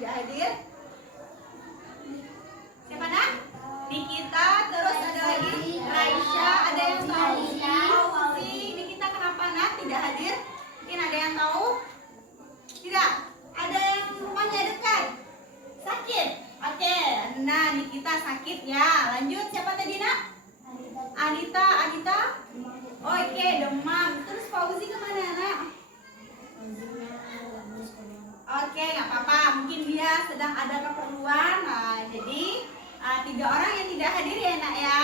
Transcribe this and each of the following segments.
tidak hadir? Siapa nak? Nikita, terus ada lagi Raisya, ada yang tahu? Fauzi, Nikita kenapa nak tidak hadir? Mungkin ada yang tahu? Tidak? Ada yang rumahnya dekat? Sakit? Oke, nah Nikita sakit ya. Lanjut, siapa tadi nak? Anita? Oke, demam. Terus Fauzi kemana nak? Oke, nggak apa-apa. Mungkin dia sedang ada keperluan. Nah, jadi 3 orang yang tidak hadir ya nak ya.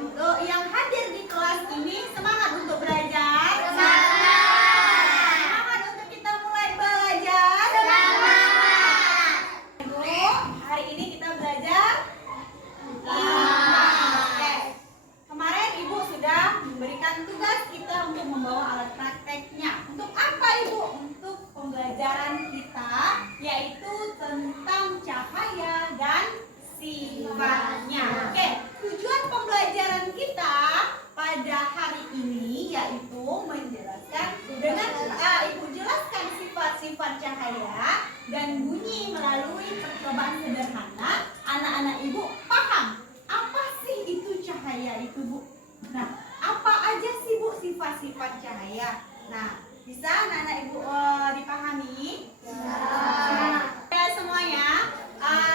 Untuk yang hadir di kelas ini semangat untuk belajar. Semangat untuk kita mulai belajar. Ibu, hari ini kita belajar. Oke. Kemarin Ibu sudah memberikan tugas kita untuk membawa alat prakteknya. Untuk apa Ibu? Untuk pembelajaran kita, yaitu tentang cahaya dan sifatnya. Oke, tujuan pembelajaran kita pada hari ini yaitu menjelaskan dengan Ibu jelaskan sifat-sifat cahaya dan bunyi melalui percobaan sederhana. Anak-anak Ibu paham apa sih itu cahaya itu, Bu? Nah, apa aja sih Bu sifat-sifat cahaya? Nah, bisa anak-anak Ibu dipahami? Ya semuanya.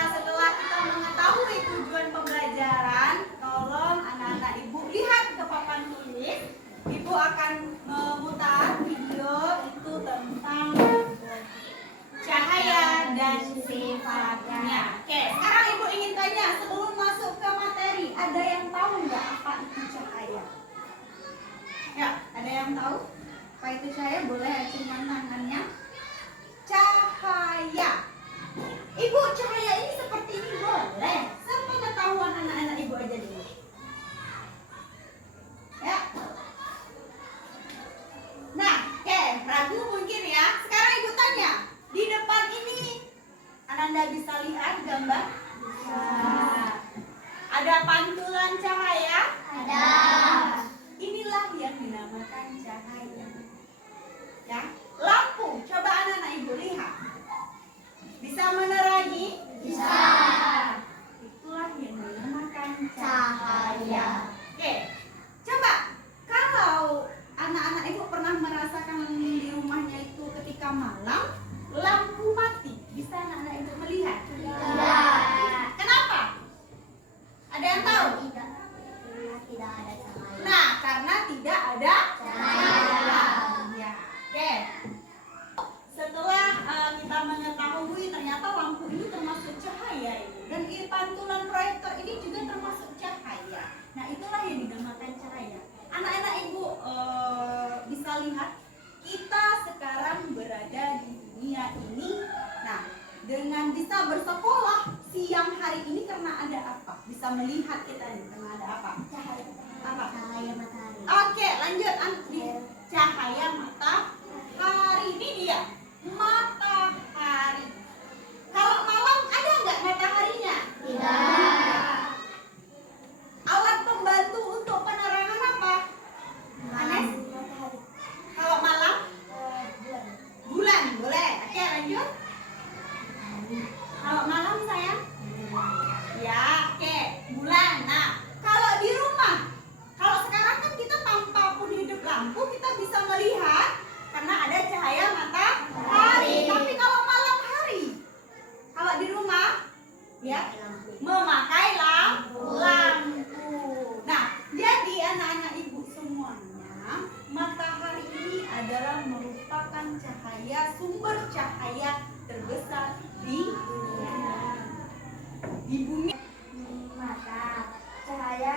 Setelah kita mengetahui tujuan pembelajaran, tolong anak-anak Ibu lihat ke papan tulis. Ibu akan memutar video itu tentang cahaya dan sifatnya. Oke, sekarang Ibu ingin tanya sebelum masuk ke materi, ada yang tahu nggak apa itu cahaya? Ya, ada yang tahu apa itu cahaya? Boleh acungkan tangannya. Cahaya. Ibu, cahaya ini seperti ini boleh? Sepengetahuan anak-anak Ibu aja dulu. Ya. Nah, oke, ragu mungkin ya. Sekarang Ibu tanya, di depan ini Ananda bisa lihat gambar? Bisa. Ada pantulan cahaya? Ada. Inilah yang dinamakan cahaya. Ya, lampu. Coba anak-anak Ibu lihat. Bisa menerangi? Bisa. Itulah yang dinamakan cahaya. Oke, coba kalau anak-anak Ibu pernah merasakan di rumahnya itu ketika malam lampu mati, bisa anak-anak Ibu melihat? Tidak. Kenapa? Ada yang tahu? Tidak. Karena tidak ada cahaya. Nah, karena tidak ada cahaya. Ya. Oke. Setelah kita mengetahui ternyata lampu ini termasuk cahaya ini, dan pantulan proyektor ini juga termasuk cahaya. Nah, itulah yang dinamakan cahaya. Anak-anak Ibu bisa lihat kita sekarang berada di dunia ini. Nah, dengan bisa bersekolah siang hari ini karena ada apa? Bisa melihat kita ini karena ada apa? Cahaya. Apa? Cahaya matahari. Oke, lanjut. Cahaya matahari ini dia. Matahari. Kalau malam ada nggak mataharinya? Tidak. Alat pembantu untuk penerangan apa? Anes? Kalau malam? Bulan. Boleh. Oke, lanjut. Kalau malam sayang? Ya, oke. Bulan. Nah, kalau di rumah, kalau sekarang kan kita tanpa pun hidup lampu kita bisa melihat karena ada cahaya matahari. Tapi kalau malam hari, kalau di rumah, ya memakai lampu. Nah, jadi anak-anak Ibu semuanya, matahari ini adalah merupakan cahaya, sumber cahaya terbesar di dunia. Di bumi. Mata cahaya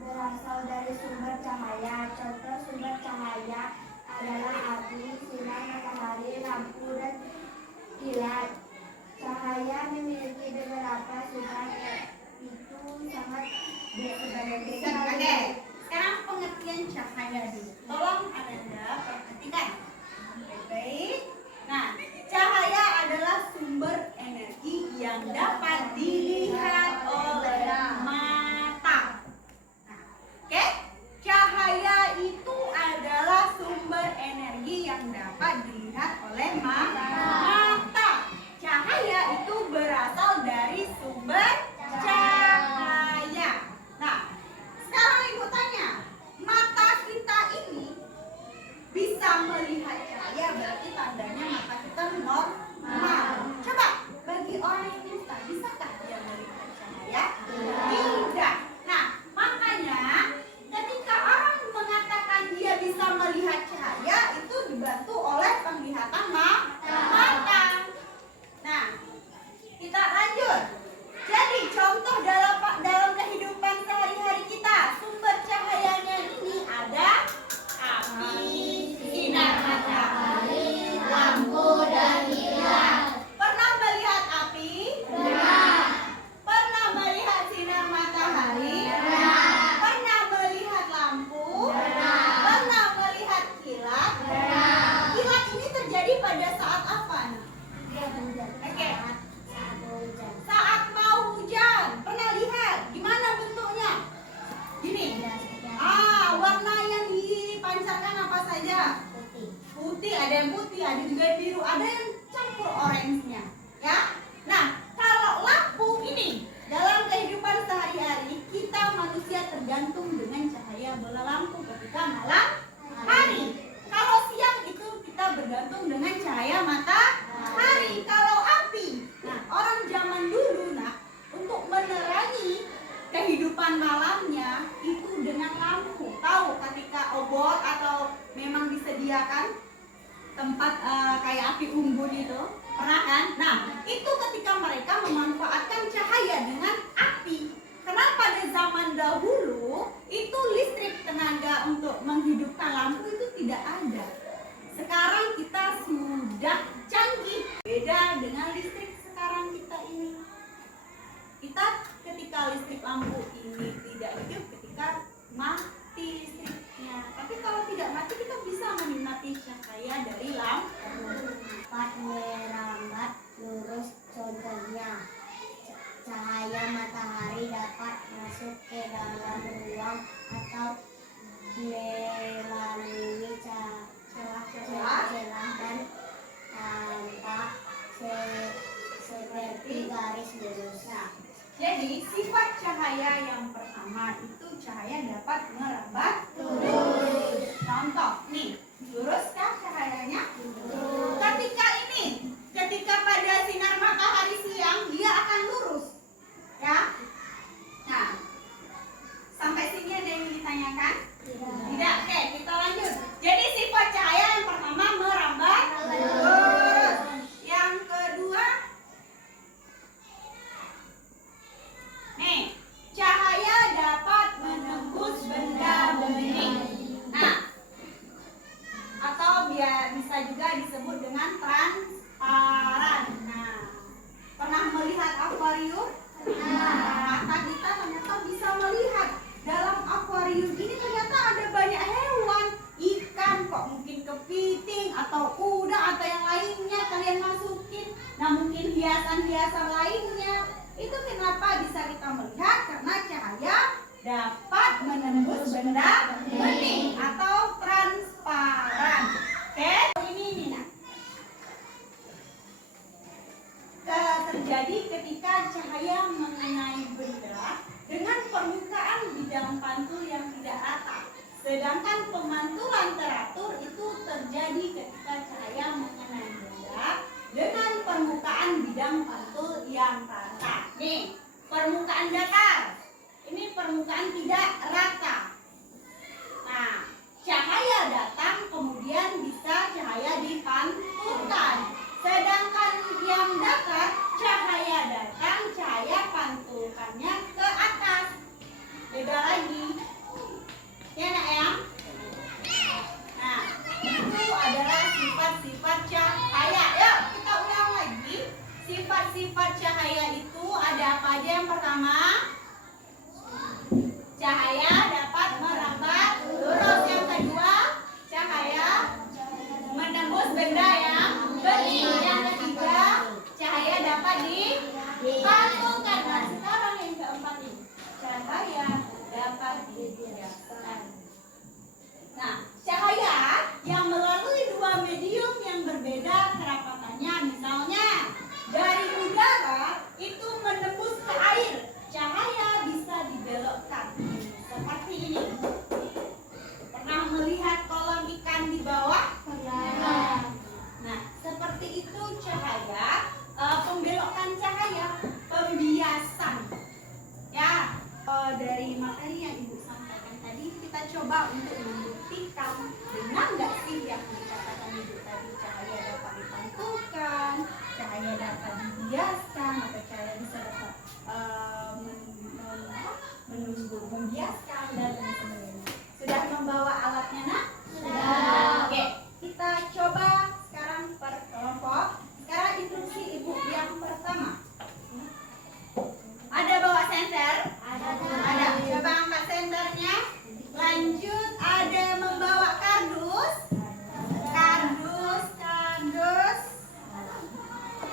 berasal dari sumber cahaya. Contoh sumber cahaya adalah api, sinar matahari, lampu, dan kilat. Cahaya memiliki beberapa sifat, itu sangat berbeda. Oke, sekarang pengertian cahaya dulu. Tolong Ananda perhatikan. Baik. Nah, cahaya adalah sumber energi yang dapat dilihat oleh mata. Nah, oke? Cahaya itu adalah sumber energi yang dapat dilihat oleh mata. ada yang putih, ada juga yang biru, ada yang campur orange-nya, ya. Nah, kalau lampu ini dalam kehidupan sehari-hari kita manusia tergantung dengan cahaya bola lampu ketika malam hari. Kalau siang itu kita bergantung dengan cahaya matahari. Kalau api, nah orang zaman dulu untuk menerangi kehidupan malamnya itu dengan lampu. Tahu ketika obor atau memang disediakan tempat kayak api unggun itu, pernah kan? Nah, itu ketika mereka memanfaatkan cahaya dengan api. Karena pada zaman dahulu itu listrik tenaga untuk menghidupkan lampu itu tidak ada. Sekarang kita sudah canggih, beda dengan listrik sekarang kita ini. Kita ketika listrik lampu ini tidak hidup ketika mati listriknya. Tapi kalau tidak mati kita bisa menikmati cahaya dari lampu. Dapat merambat lurus, contohnya cahaya matahari dapat masuk ke dalam ruang atau melalui celah dan tampak seperti garis lurus. Nah, jadi sifat cahaya yang pertama itu cahaya dapat merambat lurus. Contoh nih, lurus kah cahayanya? Ketika pada sinar matahari siang dia akan lurus, ya. Nah, sampai sini ada yang ditanyakan? Tidak. Oke, kita lanjut. Jadi sifat cahaya yang pertama merambat lurus. Yang kedua, nih, cahaya dapat menembus benda bening. Nah, atau bisa juga disebut dengan transparan. Nah, pernah melihat akuarium? Mata kita ternyata bisa melihat. Dalam akuarium ini ternyata ada banyak hewan, ikan, kok mungkin kepiting atau udang atau yang lainnya kalian masukin. Nah, mungkin hiasan-hiasan lainnya. Itu kenapa bisa kita melihat? Karena cahaya dapat menembus benda bening atau transparan. Oke, ini nah. Terjadi ketika cahaya mengenai benda dengan permukaan bidang pantul yang tidak rata. Sedangkan pemantulan teratur itu terjadi ketika cahaya mengenai benda dengan permukaan bidang pantul yang rata. Nih, permukaan datar. Ini permukaan tidak rata. Nah, cahaya datang kemudian bisa cahaya dipantulkan. Sedangkan yang datar, cahaya datang, cahaya pantulkannya ke atas. Beda lagi. Ya nak ya? Nah, itu adalah sifat-sifat cahaya. Yuk, kita ulang lagi. Sifat-sifat cahaya itu ada apa aja? Yang pertama, cahaya dapat merambat lurus. Yang kedua, cahaya menembus benda yang bening. Yang ketiga, cahaya dapat dipantulkan. Nah, sekarang yang keempat ini, cahaya dapat dibiaskan. Nah, cahaya yang melalui dua medium yang berbeda kerapatannya, misalnya dari udara itu menembus ke air, cahaya bisa dibelokkan seperti ini. Pernah melihat kolam ikan di bawah? Nah, seperti itu cahaya, pembelokan cahaya, pembiasan. Ya, dari materi yang Ibu sampaikan tadi, kita coba untuk membuktikan benar nggak sih yang dikatakan Ibu tadi, cahaya dapat dipantulkan, cahaya dapat dibiaskan, atau cahaya bisa dapat membiaskan dan lain sebagainya. Sudah membawa alatnya, nak? Sudah. Oke, kita coba sekarang per kelompok. Sekarang instruksi Ibu yang pertama. Ada bawa senter? Ada. Coba angkat senternya. Lanjut, ada membawa kardus. Kardus.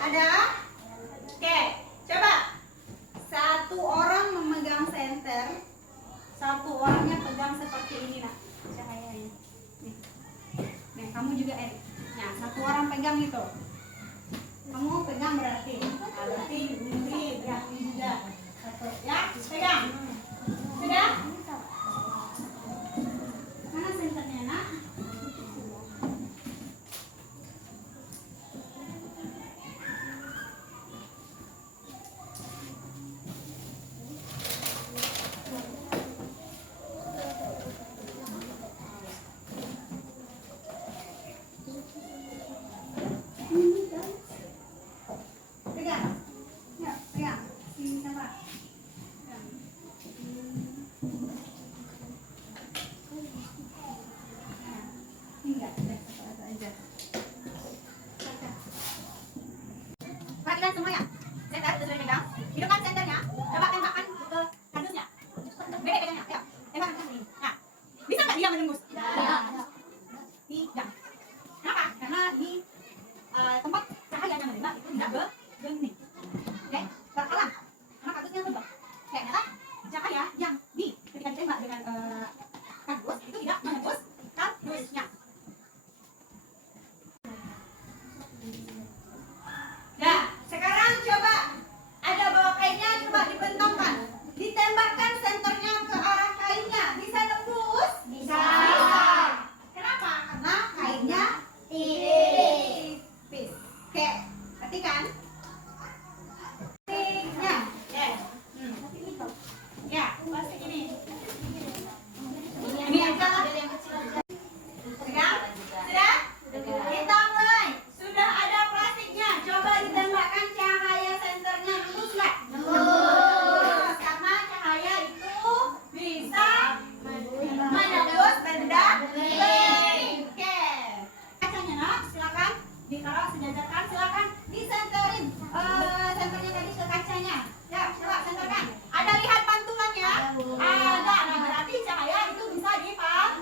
Ada? Oke, coba. Satu orang memegang senter. Satu orangnya pegang seperti ini, nak. Cahayanya. Nih, kamu juga Erik. Nah, pegang itu. Kamu pegang berarti. Nah, berarti bunyi berarti juga. Satu, ya, pegang. Sudah? Mana senternya, nak? Pegang. Ya, pegang. Sini sama. Pegang. Nah, ini enggak, satu aja. Perhatikan semua ya. Center, sudah pegang. Hidupkan senternya. Coba tembakkan ke kardusnya. Bebek pegangnya. Ayo, tembakkan ke sini. Nah, bisa nggak dia menembus? Tidak. Kenapa? Karena di tempat cahayanya menembak itu tidak bening. Oke, terhalang. Karena kardusnya tebal. Oke, ternyata cahaya yang ketika ditembak dengan kardus itu tidak menembus kardusnya. Nah, sekarang coba ada bawa kainnya, coba dibentangkan. Ditembakkan senternya ke arah kainnya. Bisa tembus? Bisa. Kenapa? Karena kainnya Tipis. Oke, perhatikan. Plastiknya. Yes. Ya, plastik ini. Ini aja lah. Pegang? Sudah? Kita mulai. Sudah ada plastiknya. Coba ditembakkan cahaya senternya. Nembus nggak? Nembus. Karena cahaya itu bisa menembus benda bening. Oke. Kacanya, nak, silakan ditaruh, sejajarkan, silakan disenterin senternya tadi ke kacanya. Ya, coba senterkan. Ada lihat pantulannya? Ada. Nah, berarti cahaya itu bisa dipantulkan.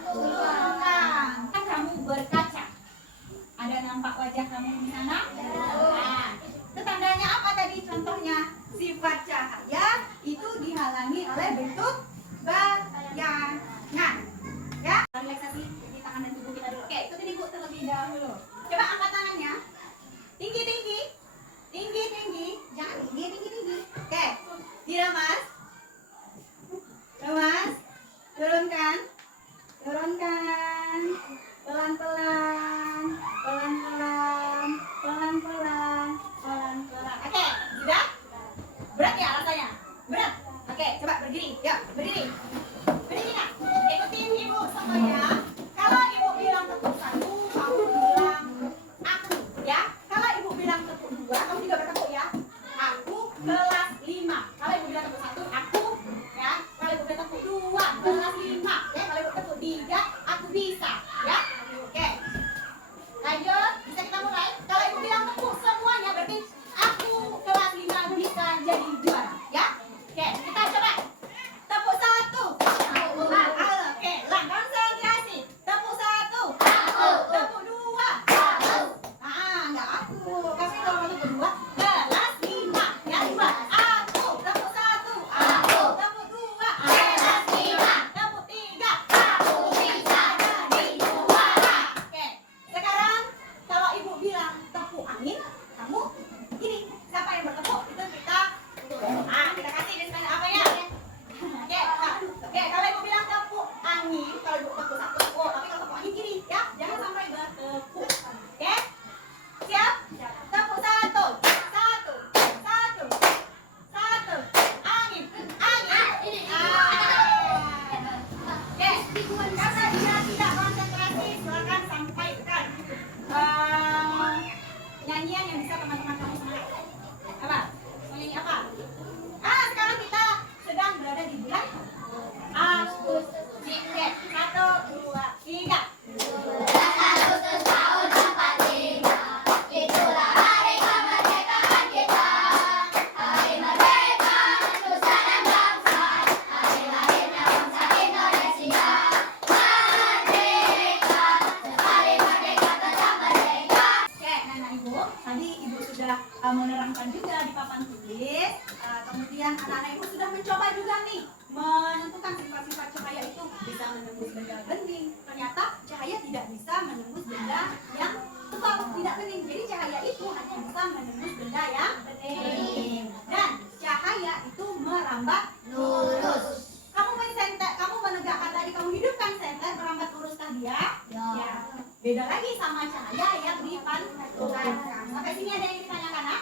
lagi sama cahaya yang dipantulkan. Sampai sini ada yang ditanyakan, nak?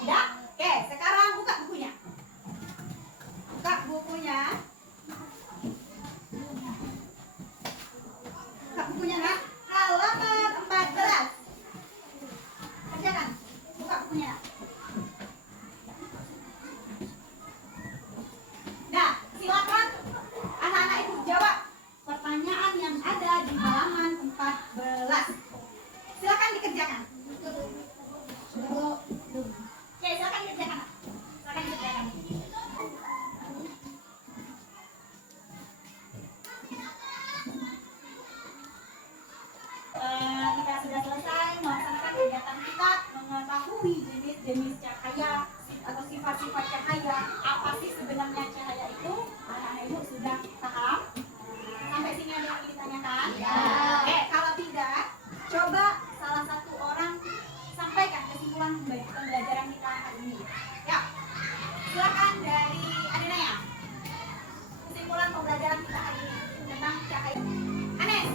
Tidak? Oke, sekarang buka bukunya. Buka bukunya. Buka bukunya, nak. Halaman 14. Kerjakan. Buka bukunya, nak. Nah, silakan anak-anak ibu jawab pertanyaan yang ada di halaman 14. Silakan dikerjakan. Oke, silakan dikerjakan. Silakan dikerjakan. Kita sudah selesai melaksanakan kegiatan kita mengetahui jenis-jenis cahaya atau sifat-sifat cahaya. Apa sih sebenarnya cahaya itu? Anak-anak ibu sudah paham? Sampai sini ada yang ditanyakan? Ya. Kalau tidak, coba salah satu orang sampaikan kesimpulan pembelajaran kita hari ini. Ya, silakan dari Adinaya. Kesimpulan pembelajaran kita hari ini tentang cahaya. Anes,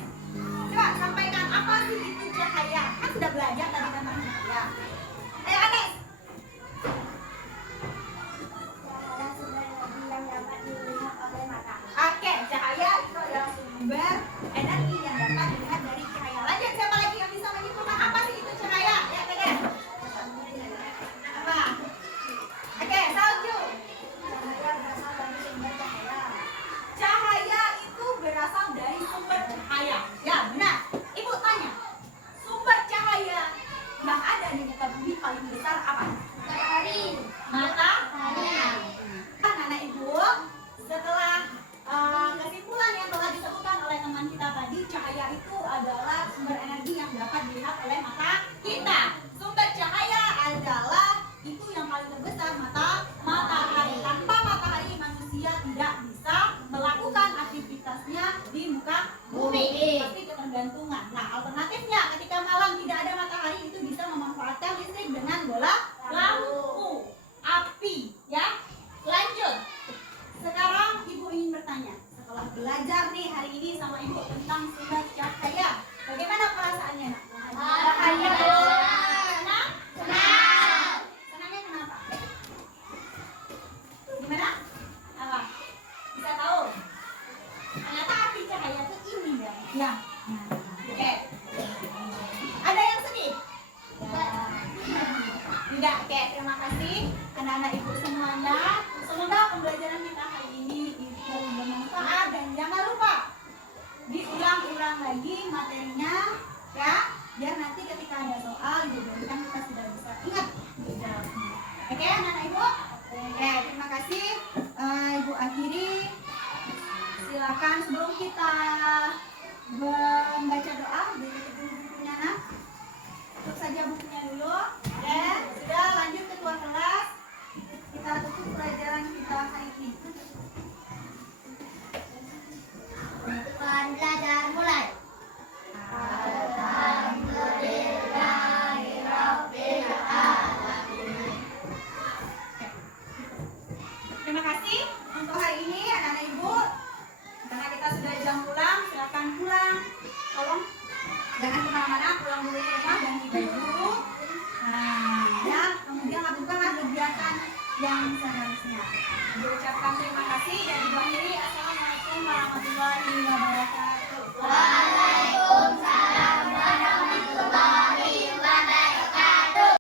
coba sampaikan apa sih itu cahaya? Kan sudah belajar tadi tentang cahaya. Anes. Cahaya sumber energi yang dapat dilihat oleh mata. Oke, cahaya itu adalah sumber energi yang dapat dilihat dari cahaya. Lanjut, siapa lagi yang bisa menyimpulkan apa sih itu cahaya? Ya, Dede. Apa? Oke, Salju. Cahaya berasal dari sumber cahaya. Cahaya itu berasal dari sumber cahaya. Ya, benar. Ibu tanya, sumber cahaya yang ada di muka bumi paling besar apa? Matahari. Matahari. Kan anak ibu, setelah kesimpulan yang telah disebutkan oleh teman kita tadi, cahaya itu adalah sumber energi yang dapat dilihat oleh mata kita. Sumber cahaya adalah itu yang paling terbesar, matahari. Tanpa matahari manusia tidak bisa melakukan aktivitasnya di muka bumi. Pasti ketergantungan. Nah, alternatifnya ketika malam tidak ada matahari itu bisa memanfaatkan listrik dengan bola lampu api, ya. Lanjut. Sekarang ibu ingin bertanya, setelah belajar nih hari ini sama ibu tentang sumber cahaya, bagaimana perasaannya, nak? Bahagia. Senang? Senang. Senangnya kenapa? Gimana? Apa? Bisa tahu? Ternyata api cahaya itu ini ya. Ya. Oke. Ada yang sedih? Tidak. Oke, terima kasih anak-anak ibu semuanya. Semoga pembelajaran kita hari ini itu bermanfaat dan jangan lupa diulang-ulang lagi materinya, ya, biar nanti ketika ada soal ibu berikan kita sudah bisa ingat jawabnya. Oke, anak-anak ibu. Oke, terima kasih. Ibu akhiri. Silakan sebelum kita membaca doa, ditutup dulu bukunya, nak. Tutup saja bukunya dulu. Dan sudah lanjut ke keluar kelas. Kita tutup pelajaran kita hari ini. Bukan belajar mulai. Terima kasih untuk hari ini anak-anak ibu. Karena kita sudah jam pulang, silakan pulang. Tolong jangan kemana-mana, pulang dulu ke rumah dan baju. Nah, ya, kemudian lakukanlah kegiatan yang seharusnya. Ibu ucapkan terima kasih dan ibu akhiri. Assalamualaikum warahmatullahi wabarakatuh.